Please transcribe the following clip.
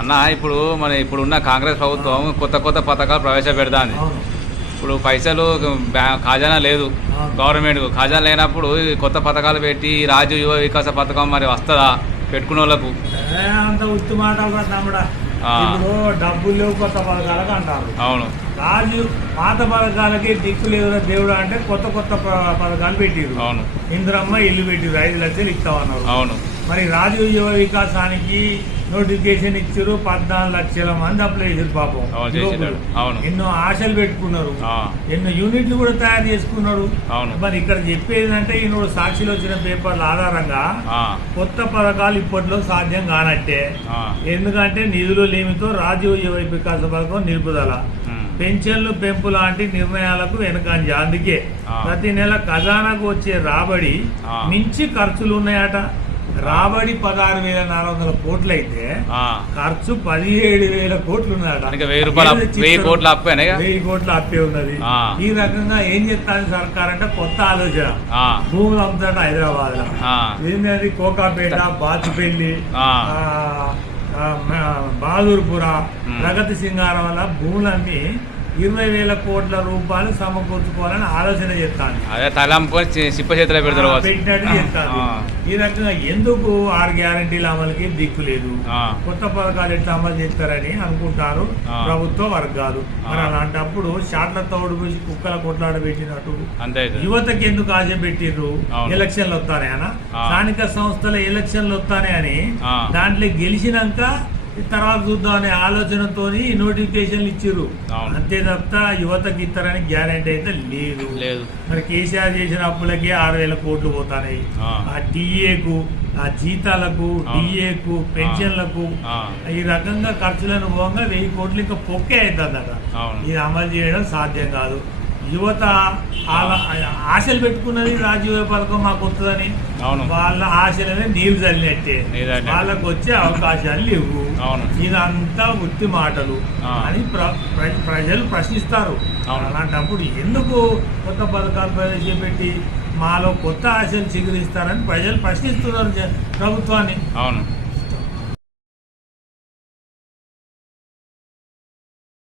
అన్న ఇప్పుడు ఇప్పుడున్న కాంగ్రెస్ ప్రభుత్వం కొత్త కొత్త పథకాలు ప్రవేశపెడతాంది. ఇప్పుడు పైసలు ఖజానా లేదు, గవర్నమెంట్ ఖజానా లేనప్పుడు కొత్త పథకాలు పెట్టి రాజు యువ వికాస పథకం మరి వస్తుందా పెట్టుకున్న వాళ్ళకు? అంత ఉత్తి మాటలు తమ్ముడా. ఇప్పుడు డబ్బులు లేవు కొత్త పథకాలకు అంటారు. అవును, రాజు పాత పథకాలకి దిక్కు లేదు దేవుడు అంటే కొత్త కొత్త పథకాలు పెట్టిరు. అవును, ఇందిరమ్మ ఇల్లు పెట్టిరు, 5 లక్షలు ఇస్తామన్నారు. అవును, మరి రాజు యువ వికాసానికి నోటిఫికేషన్ ఇచ్చారు, 14 లక్షల మంది అప్లై చేశారు. పాపం ఎన్నో ఆశలు పెట్టుకున్నారు, ఎన్నో యూనిట్లు కూడా తయారు చేసుకున్నాడు. మరి ఇక్కడ చెప్పేది అంటే ఈయన సాక్షిలో వచ్చిన పేపర్ల ఆధారంగా కొత్త పథకాలు ఇప్పట్లో సాధ్యం కానట్టే. ఎందుకంటే నిధులు లేమితో రాజీవ్ యువ వికాస పథకం నిలుపుదల, పెన్షన్లు పెంపు లాంటి నిర్ణయాలకు వెనకంజ. అందుకే ప్రతి నెల ఖజానాకు వచ్చే రాబడి మించి ఖర్చులు ఉన్నాయట. రాబడి 16,400 కోట్లు అయితే ఖర్చు 17,000 కోట్లు ఉన్నదట. 1000 కోట్ల అప్పే ఉన్నది. ఈ రకంగా ఏం చెప్తాను సర్కార్ అంటే కొత్త ఆలోచన. భూములు అమ్ముతాట హైదరాబాద్ లో, ఏంటది కోకాపేట, బాచుపల్లి, బహదూర్పుర, ప్రగతి సింగారం వల్ల భూములన్నీ 20,000 కోట్ల రూపాయలు సమకూర్చుకోవాలని ఆలోచన చేస్తాను. పెట్టినట్టు చేస్తాను. ఈ రకంగా ఎందుకు 6 గ్యారంటీల అమలుకి దిక్కు లేదు, కొత్త పథకాలు ఎట్లా అమలు చేస్తారని అనుకుంటారు ప్రభుత్వ వర్గాలు. మరి అలాంటప్పుడు షాట్ల తోడు పోసి కుక్కల కొట్లాడ పెట్టినట్టు యువతకి ఎందుకు ఆశ పెట్టిర్రు? ఎలక్షన్లు వస్తాయనా, స్థానిక సంస్థల ఎలక్షన్లు వస్తాయని దాంట్లో గెలిచినాక తర్వాత చూద్దాం అనే ఆలోచనతో నోటిఫికేషన్లు ఇచ్చిర్రు. అంతే తప్ప యువతకి ఇస్తారని గ్యారంటీ అయితే లేదు. మరి కేసీఆర్ చేసిన అప్పులకే 6,000 కోట్లు పోతాయి. ఆ టీఏకు, ఆ జీతాలకు, డిఏకు, పెన్షన్లకు ఈ రకంగా ఖర్చులను పోగా 1000 కోట్లు ఇంకా పొక్కే అవుతుందట. ఇది అమలు చేయడం సాధ్యం కాదు. యువత ఆశలు పెట్టుకున్నది రాజీవ్ పథకం మాకు వస్తుందని, వాళ్ళ ఆశలనే నీళ్లు చల్లినట్టే, వాళ్ళకు వచ్చే అవకాశాలు లేవు. ఇదంతా ఉత్తి మాటలు అని ప్రజలు ప్రశ్నిస్తారు. అలాంటప్పుడు ఎందుకు కొత్త పథకాలు ప్రవేశపెట్టి మాలో కొత్త ఆశలు చిగురిస్తారని ప్రజలు ప్రశ్నిస్తున్నారు ప్రభుత్వాన్ని.